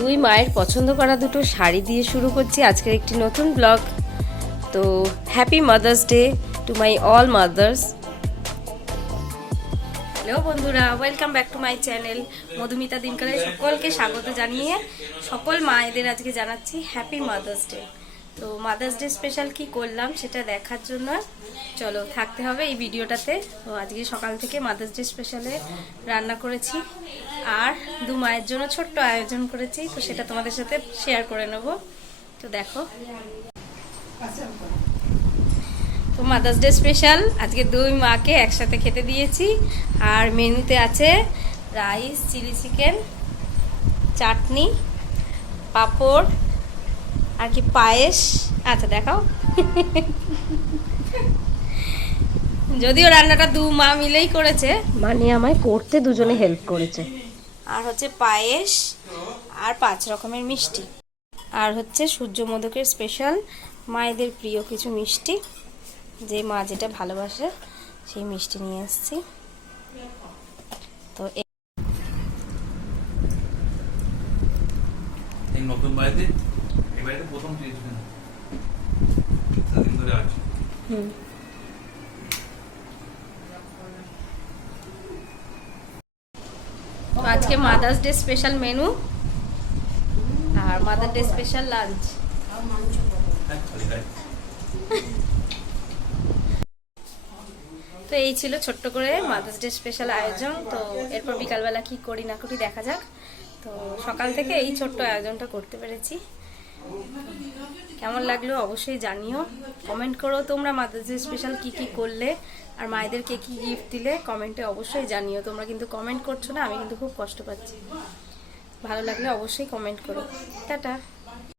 দুই মায়ের পছন্দ করা দুটো শাড়ি দিয়ে শুরু করছি আজকের একটি নতুন ব্লগ। তো happy mother's day to my all mothers. Hello বন্ধুরা, welcome back to my channel Madhumita দিনকালে সকলকে স্বাগত জানিয়ে সকল মায়েদের আজকে জানাচ্ছি হ্যাপি মাদার্স ডে। তো মাদার্স ডে স্পেশাল কি করলাম সেটা দেখার জন্য চলো থাকতে হবে এই ভিডিওটাতে। তো আজকে সকাল থেকে মাদার্স ডে স্পেশালে রান্না করেছি আর দু মায়ের জন্য ছোট্ট আয়োজন করেছি, তো সেটা তোমাদের সাথে শেয়ার করে নেব। তো দেখো, তো মাদার্স ডে স্পেশাল আজকে দুই মাকে একসাথে খেতে দিয়েছি। আর মেনুতে আছে রাইস, চিলি চিকেন, চাটনি, পাঁপড় আর কি পায়েস। আচ্ছা দেখাও। যদিও রান্নাটা দু মা মিলেই করেছে, মানে আমায় করতে দুজনে হেল্প করেছে। আর হচ্ছে পায়েস আর 5 রকমের মিষ্টি, আর হচ্ছে সূর্যমোদকের স্পেশাল মায়েদের প্রিয় কিছু মিষ্টি, যে মা যেটা ভালোবাসে সেই মিষ্টি নিয়ে এসেছি। তো এই নতুন বাড়িতে এই বাড়িতে প্রথম টিউশন সারাদিন ধরে আছে। আজকে মাদার্স ডে স্পেশাল মেনু আর মাদার ডে স্পেশাল লাঞ্চ। তো এই ছিল ছোট্ট করে মাদার্স ডে স্পেশাল আয়োজন। তো এরপর বিকালবেলা কি করি না করি দেখা যাক। তো সকাল থেকে এই ছোট্ট আয়োজনটা করতে পেরেছি। কেমন লাগলো অবশ্যই জানিও, কমেন্ট করো তোমরা মাদার্স ডে স্পেশাল কি কি করলে আর মায়েদেরকে কি গিফট দিলে কমেন্টে অবশ্যই জানিও। তোমরা কিন্তু কমেন্ট করছো না, আমি কিন্তু খুব কষ্ট পাচ্ছি। ভালো লাগলে অবশ্যই কমেন্ট করো। টাটা।